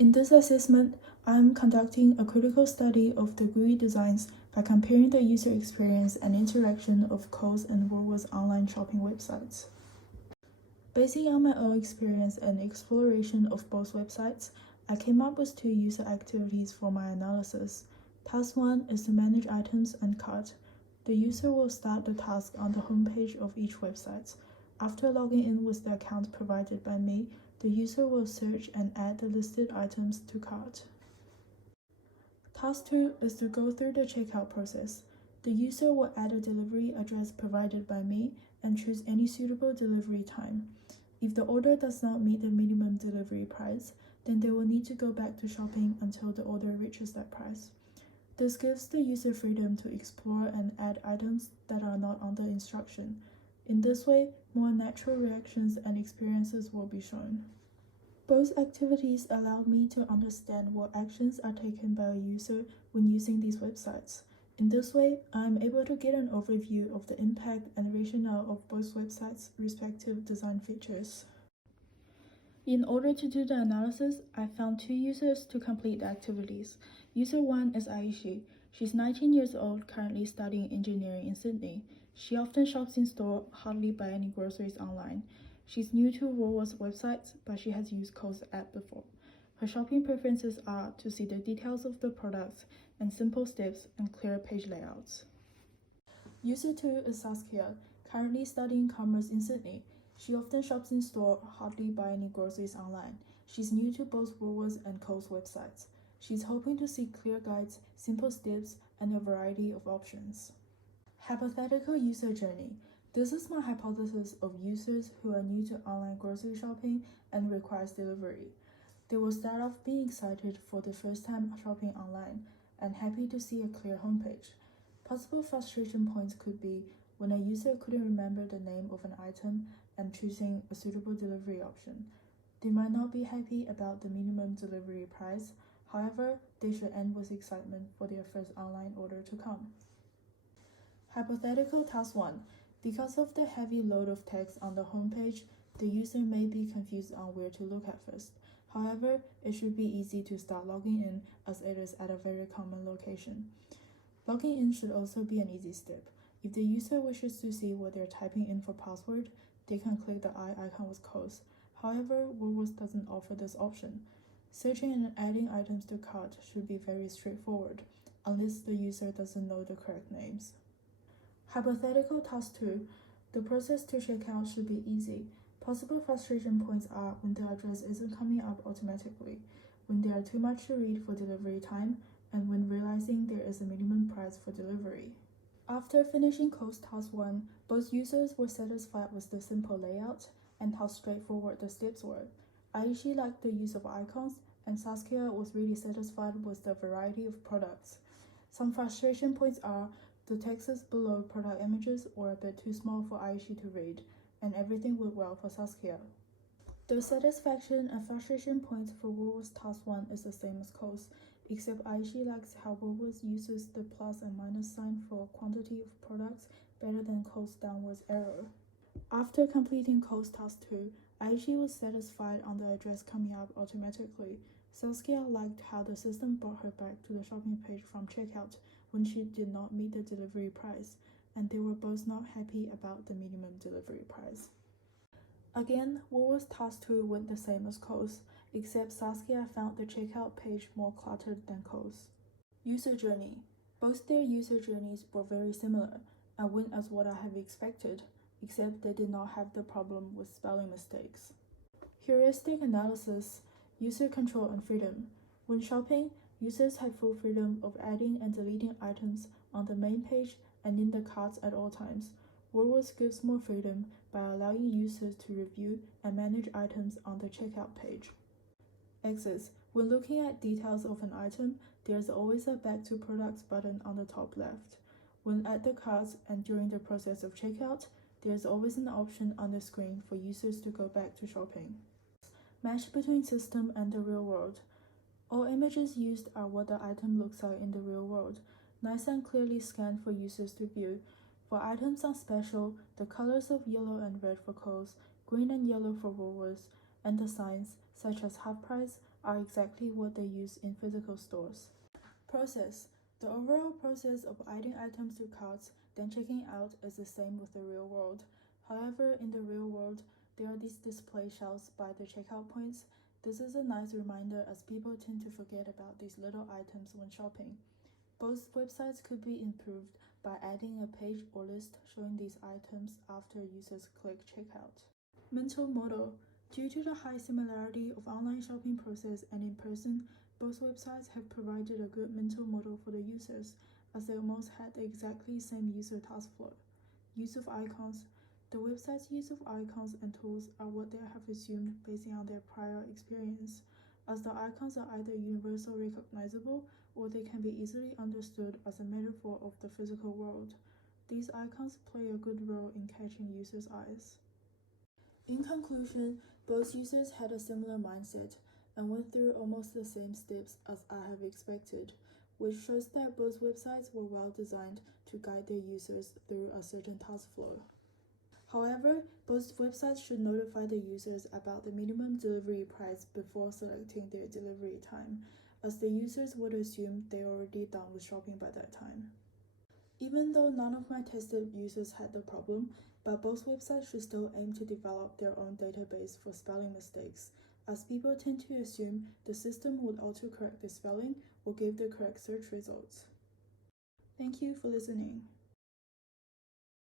In this assessment, I am conducting a critical study of the GUI designs by comparing the user experience and interaction of Kohl's and Woolworths online shopping websites. Basing on my own experience and exploration of both websites, I came up with 2 user activities for my analysis. Task 1 is to manage items and cart. The user will start the task on the homepage of each website. After logging in with the account provided by me, the user will search and add the listed items to cart. Task 2 is to go through the checkout process. The user will add a delivery address provided by me and choose any suitable delivery time. If the order does not meet the minimum delivery price, then they will need to go back to shopping until the order reaches that price. This gives the user freedom to explore and add items that are not on the instruction. In this way, more natural reactions and experiences will be shown. Both activities allowed me to understand what actions are taken by a user when using these websites. In this way, I am able to get an overview of the impact and rationale of both websites' respective design features. In order to do the analysis, I found 2 users to complete the activities. User 1 is Aishi. She's 19 years old, currently studying engineering in Sydney. She often shops in store, hardly buy any groceries online. She's new to Woolworths websites, but she has used Kohl's app before. Her shopping preferences are to see the details of the products and simple steps and clear page layouts. User 2 is Saskia, currently studying commerce in Sydney. She often shops in store, hardly buy any groceries online. She's new to both Woolworths and Kohl's websites. She's hoping to see clear guides, simple steps, and a variety of options. Hypothetical user journey. This is my hypothesis of users who are new to online grocery shopping and requires delivery. They will start off being excited for the first time shopping online and happy to see a clear homepage. Possible frustration points could be when a user couldn't remember the name of an item and choosing a suitable delivery option. They might not be happy about the minimum delivery price, however, they should end with excitement for their first online order to come. Hypothetical task 1. Because of the heavy load of text on the homepage, the user may be confused on where to look at first. However, it should be easy to start logging in as it is at a very common location. Logging in should also be an easy step. If the user wishes to see what they're typing in for password, they can click the eye icon with Kohl's. However, Woolworths doesn't offer this option. Searching and adding items to cart should be very straightforward, unless the user doesn't know the correct names. Hypothetical task 2. The process to check out should be easy. Possible frustration points are when the address isn't coming up automatically, when there are too much to read for delivery time, and when realizing there is a minimum price for delivery. After finishing Kohl's task 1, both users were satisfied with the simple layout and how straightforward the steps were. Aishi liked the use of icons, and Saskia was really satisfied with the variety of products. Some frustration points are the texts below product images were a bit too small for Aishi to read, and everything went well for Saskia. The satisfaction and frustration points for Woolworths task 1 is the same as Kohl's, except Aishi likes how Woolworths uses the plus and minus sign for quantity of products better than Kohl's downwards arrow. After completing Kohl's task 2, Aishi was satisfied on the address coming up automatically. Saskia liked how the system brought her back to the shopping page from checkout when she did not meet the delivery price, and they were both not happy about the minimum delivery price. Again, Woolworths task 2 went the same as Kohl's, except Saskia found the checkout page more cluttered than Kohl's. User journey. Both their user journeys were very similar and went as what I have expected, except they did not have the problem with spelling mistakes. Heuristic analysis, user control and freedom. When shopping, users have full freedom of adding and deleting items on the main page and in the carts at all times. Woolworths gives more freedom by allowing users to review and manage items on the checkout page. Exits. When looking at details of an item, there's always a Back to Products button on the top left. When at the carts and during the process of checkout, there's always an option on the screen for users to go back to shopping. Match between system and the real world. All images used are what the item looks like in the real world, nice and clearly scanned for users to view. For items on special, the colors of yellow and red for Kohl's, green and yellow for Woolworths, and the signs, such as half price, are exactly what they use in physical stores. Process. The overall process of adding items to carts, then checking out is the same with the real world. However, in the real world, there are these display shelves by the checkout points. This is a nice reminder as people tend to forget about these little items when shopping. Both websites could be improved by adding a page or list showing these items after users click checkout. Mental model. Due to the high similarity of online shopping process and in person, both websites have provided a good mental model for the users, as they almost had the exactly same user task flow. Use of icons. The website's use of icons and tools are what they have assumed based on their prior experience, as the icons are either universally recognizable or they can be easily understood as a metaphor of the physical world. These icons play a good role in catching users' eyes. In conclusion, both users had a similar mindset and went through almost the same steps as I have expected, which shows that both websites were well designed to guide their users through a certain task flow. However, both websites should notify the users about the minimum delivery price before selecting their delivery time, as the users would assume they're already done with shopping by that time. Even though none of my tested users had the problem, but both websites should still aim to develop their own database for spelling mistakes, as people tend to assume the system would autocorrect the spelling or give the correct search results. Thank you for listening.